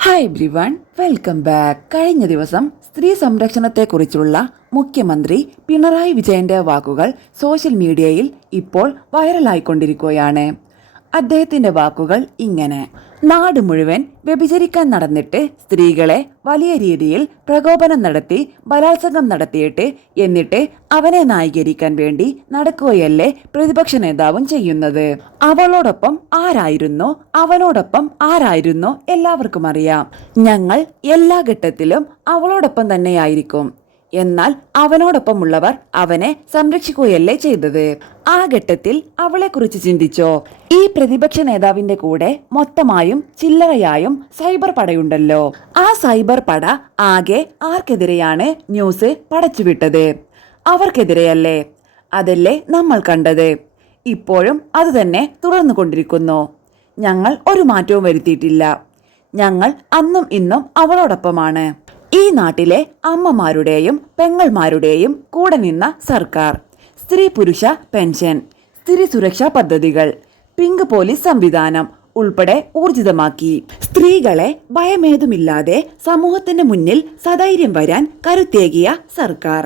Hi everyone, welcome back. കഴിഞ്ഞ ദിവസം സ്ത്രീ സംരക്ഷണത്തെക്കുറിച്ചുള്ള മുഖ്യമന്ത്രി പിണറായി വിജയന്റെ വാക്കുകൾ സോഷ്യൽ മീഡിയയിൽ ഇപ്പോൾ വൈറലായിക്കൊണ്ടിരിക്കുകയാണ്. അദ്ദേഹത്തിന്റെ വാക്കുകൾ ഇങ്ങനെ: നാട് മുഴുവൻ വ്യഭിചരിക്കാൻ നടന്നിട്ട് സ്ത്രീകളെ വലിയ രീതിയിൽ പ്രകോപനം നടത്തി ബലാത്സംഗം നടത്തിയിട്ട് എന്നിട്ട് അവനെ ന്യായീകരിക്കാൻ വേണ്ടി നടക്കുകയല്ലേ പ്രതിപക്ഷ നേതാവും ചെയ്യുന്നത്. അവളോടൊപ്പം ആരായിരുന്നോ അവനോടൊപ്പം ആരായിരുന്നോ എല്ലാവർക്കും അറിയാം. ഞങ്ങൾ എല്ലാ ഘട്ടത്തിലും അവളോടൊപ്പം തന്നെയായിരിക്കും. എന്നാൽ അവനോടൊപ്പമുള്ളവർ അവനെ സംരക്ഷിക്കുകയല്ലേ ചെയ്തത്. ആ ഘട്ടത്തിൽ അവളെക്കുറിച്ച് ചിന്തിച്ചോ? ഈ പ്രതിപക്ഷ നേതാവിന്റെ കൂടെ മൊത്തമായും ചില്ലറയായും സൈബർ പടയുണ്ടല്ലോ. ആ സൈബർ പട ആകെ ആർക്കെതിരെയാണ് ന്യൂസ് പടച്ചുവിട്ടത്? അവർക്കെതിരെയല്ലേ? അതല്ലേ നമ്മൾ കണ്ടത്. ഇപ്പോഴും അത് തന്നെ തുടർന്നു കൊണ്ടിരിക്കുന്നു. ഞങ്ങൾ ഒരു മാറ്റവും വരുത്തിയിട്ടില്ല. ഞങ്ങൾ അന്നും ഇന്നും അവളോടൊപ്പമാണ്. ഈ നാട്ടിലെ അമ്മമാരുടെയും പെങ്ങൾമാരുടെയും കൂടെ നിന്ന സർക്കാർ സ്ത്രീ പുരുഷ പെൻഷൻ, സ്ത്രീ സുരക്ഷാ പദ്ധതികൾ, പിങ്ക് പോലീസ് സംവിധാനം ഉൾപ്പെടെ ഊർജിതമാക്കി. സ്ത്രീകളെ ഭയമേതുമില്ലാതെ സമൂഹത്തിന്റെ മുന്നിൽ സധൈര്യം വരാൻ കരുത്തേകിയ സർക്കാർ.